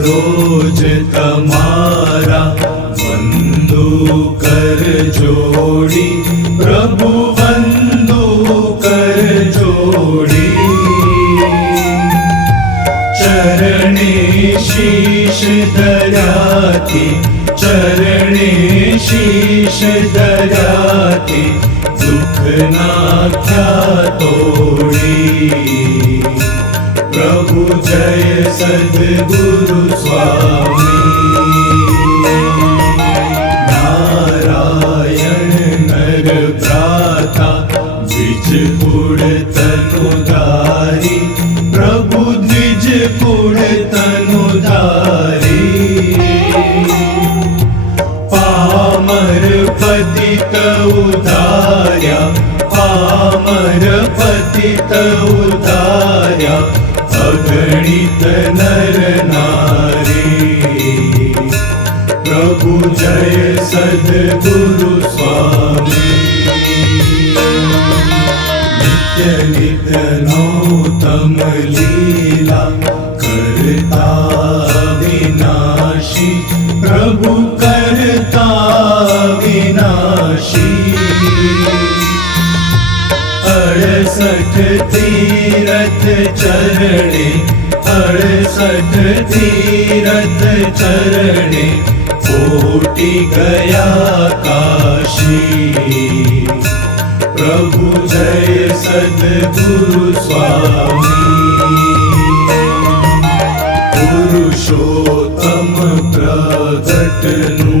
સરોજ તમારા વંદુ કર જોડી પ્રભુ વંદુ કર જોડી ચરણે શીશ દયાથી ચરણે શીશ દયાથી દુઃખ નાખ્યા તોડી प्रभु जय सद्गुरु स्वामी। नारायण नर प्राता द्विजपुर तनु प्रभु द्विजपुर तनु पामर पति कौताया पामर पति तवता અગણિત નર નારી પ્રભુ જય સદગુરુ સ્વામી નિત્ય નિત્ય નૌતમ લીલા કરતા વિનાશી પ્રભુ अड़सठ तीरथ चरणे अड़सठ तीरथ चरणे कोटि गया काशी। प्रभु जय सद्गुरु स्वामी। पुरुषोत्तम प्रगटनु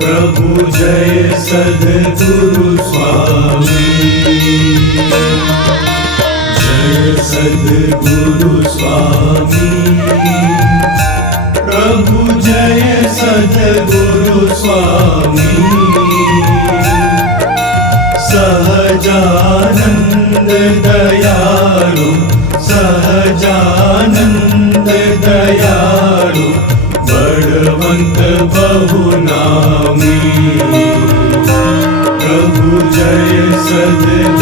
प्रभु जय सद्गुरु स्वामी। जय सद्गुरु स्वामी। प्रभु जय सद्गुरु स्वामी। सहजानंद दयालु सहजानन्द दया संत बहुनामी प्रभु जय सत्